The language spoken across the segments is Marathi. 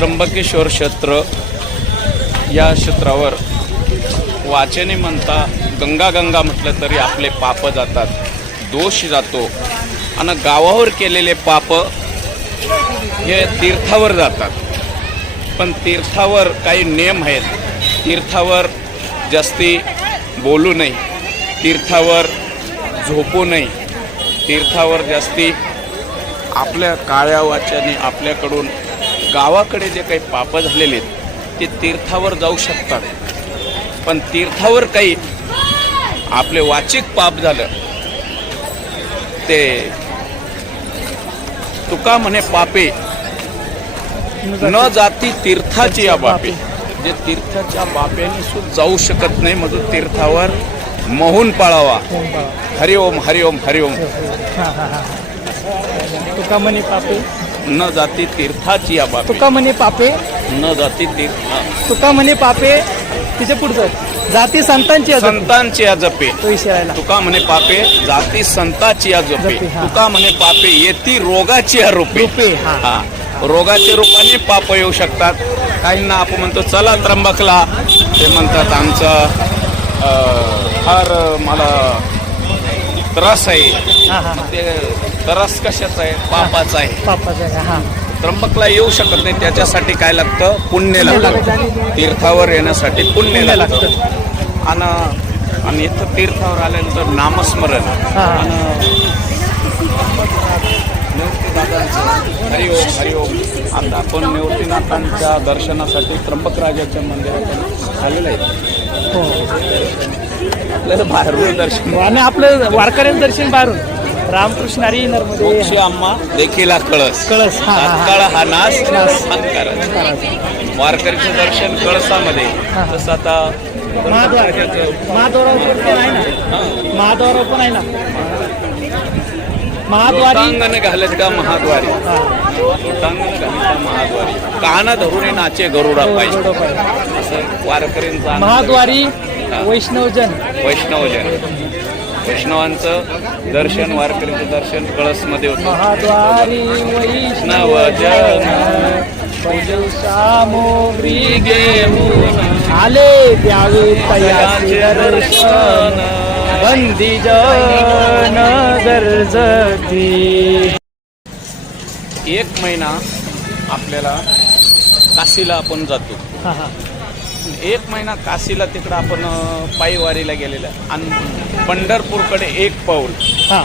त्र्यंबकेश्वर क्षेत्र या क्षेत्रावर वाचने म्हणता गंगा गंगा म्हटलं तरी आपले पाप जातात दोष जातो आणि गावावर केलेले पाप हे तीर्थावर जातात. पण तीर्थावर काही नियम आहेत. तीर्थावर जास्ती बोलू नये. तीर्थावर झोपू नये. तीर्थावर जास्ती आपल्या काळ्या वाच्याने आपल्याकडून गावाकडे जे काही पाप झालेले आहेत ते तीर्थावर जाऊ शकतात. पण तीर्थावर काही आपले वाचिक पाप झालं ते तुका म्हणे पापे. न जाती तीर्थाची या बापे. जे तीर्थाच्या बाप्याने सुद्धा जाऊ शकत नाही म्हणून तीर्थावर मोहून पाळावा. हरिओम हरिओम हरिओम. तुका म्हणे पापे. न जाती तीर्थाची या तुका म्हणे पापे? न जाती तीर्थ तुका म्हणे पापे? तिच्या पुढचं. जाती संतांची अजून संतांची या जपे तो विषय राहिला. तुका म्हणे पापे जाती संताची या जोपे जपे, हा. तुका म्हणे पापे येती रोगाची या रूपे रूपे, हा. हा. रोगाच्या रूपाने पाप येऊ शकतात. काहींना आपण म्हणतो चला त्र्यंबकला. ते म्हणतात आमचं अं, फार मला त्रास आहे. हा हा हा. ते त्रास कशाचा आहे? पापाचा आहे. पापाचा आहे, हा. त्र्यंबकला येऊ शकत नाही त्याच्यासाठी काय लागतं? पुण्य लागतं. तीर्थावर येण्यासाठी पुण्य लागतं. आणि आणि इथं तीर्थावर आल्यानंतर नामस्मरण. हा. आणि निवृत्तीनाथांचं हरिओम हरिओम आता आपण निवृत्तीनाथांच्या दर्शनासाठी त्र्यंबकराजाच्या मंदिरात आलेलं आहे. हो. आपल्याला बाहेरून दर्शन आणि आपलं वारकऱ्यांचं दर्शन बाहेरून रामकृष्ण हरी नर्मदे मोक्षी आम्हा देखील कळस कळस, हा, हा, हा. तात्काळ हा नाश. अंकाराचा. वारकरीचं दर्शन कळसामध्ये हा. तसं आता महाद्वार महाद्वारावर पण आहे ना हा. महाद्वारावर पण आहे ना महाद्वारी लोटांगण घालत का महाद्वारी हा लोटांगण घालत का महाद्वारी काना धरून हे नाचे गरुडा पाहिजे गरुडा पाहिजे. असं. महाद्वारी वैष्णवजन. वैष्णवजन. वैष्णवांचं दर्शन वारकरीचं दर्शन कळसमध्ये होतं. महाद्वारी वैष्णवजन सामोग्री घेऊन आले द्यावे तयाचे दर्शन बंदी जन गरजती एक महिना आपल्याला काशीला आपण जातो. हा हा. एक महिना काशीला तिकडं आपण अं, पायीवारीला गेलेलं आहे. आणि पंढरपूरकडे एक पाऊल. हा.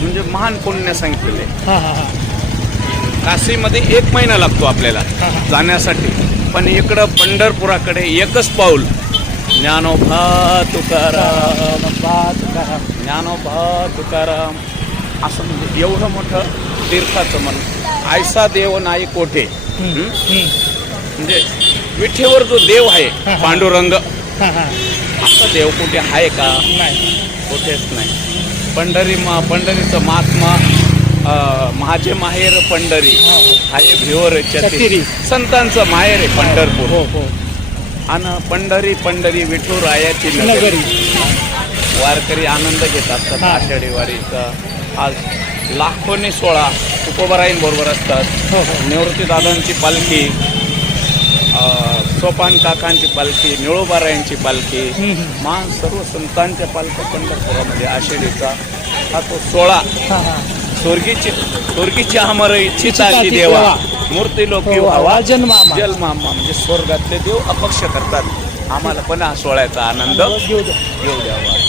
म्हणजे महान पुण्य सांगितलेलं आहे. हा हा हा. काशीमध्ये एक महिना लागतो आपल्याला. जाण्यासाठी. पण इकडं पंढरपुराकडे एकच पाऊल. ज्ञानोबा तुकाराम ज्ञानोबा तुकाराम. असं म्हणजे एवढं मोठं तीर्थाचं मन आयसा देव नाही कोठे? हं? म्हणजे विठेवर जो देव आहे हा. पांडुरंग. हा हा. असा देव कुठे आहे का? नाही. कुठेच नाही. पंढरी मा पंढरीचं महात्मा अं, माझे माहेर पंढरी. हाय भिवर चतिरी. चतिरी संतांचं माहेर आहे पंढरपूर. हो हो. आणि पंढरी पंढरी विठुरायाची नगरी. नगरी. वारकरी आनंद घेत असतात हा. आषाढी वारीचा आज लाखोनी सोळा तुकोबराईंबरोबर असतात. हो हो. निवृत्ती दादांची पालखी. सोपान काकांची पालखी निळोबारायांची पालखी हम्म, हम्म. मान सर्व संतांच्या पालख्या पंढरपुरामध्ये आषाढीचा हा तो सोळा हा हा. स्वर्गीची स्वर्गीची अमर इच्छिता की देवा. मूर्ती लोकी हो, व्हावा जन्मामा. जन्मामा म्हणजे स्वर्गातले देव अपक्ष करतात. आम्हाला पण हा सोहळ्याचा आनंद घेऊ द्यावा